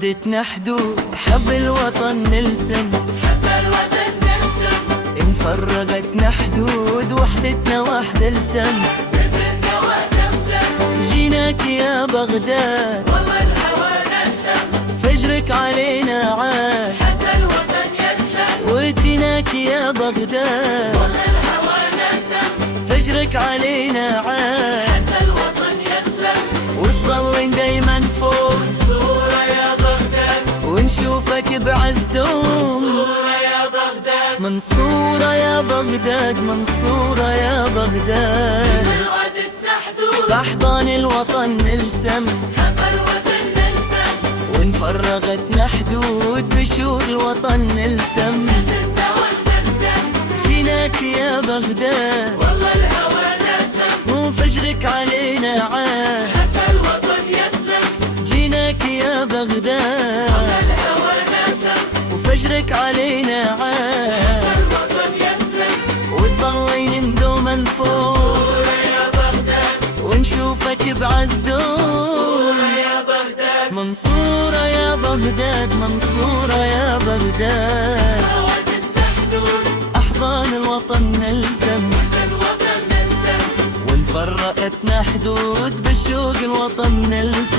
وعدتنا حدود، حب الوطن نلتم، حب الوطن نهتم، انفرقتنا حدود وحدتنا وحدة التم. ببنا ودمدم، جيناك يا بغداد والله الهوى نسم، فجرك علينا عاد، حتى الوطن يسلم، وجيناك يا بغداد والله الهوى نسم، فجرك علينا عاد، حتى الوطن يسلم. وتظلين دايما فوق منصورة يا بغداد، ونشوفك بعز دوم. منصورة يا بغداد، منصورة يا بغداد، منصورة يا بغداد، وعدتنا حدود، بأحضان الوطن نلتم، حب الوطن نهتم، وانفرقتنا حدود بشوق الوطن نلتم. ببنا ودمدم، جيناك يا بغداد والله الهوى نسم، وفجرك علينا عاد، حتى الوطن يسلم، جيناك يا بغداد الهوى نسم، وفجرك علينا عاد، الوطن يسلم. وتظلين دوما فوق منصورة يا بغداد، ونشوفك بعز دوم. يا بغداد، منصورة يا بغداد، منصورة يا بغداد، وعدتنا حدود، أحضان الوطن نلتم، الوطن نهتم، وانفرقتنا حدود بشوق الوطن نلتم.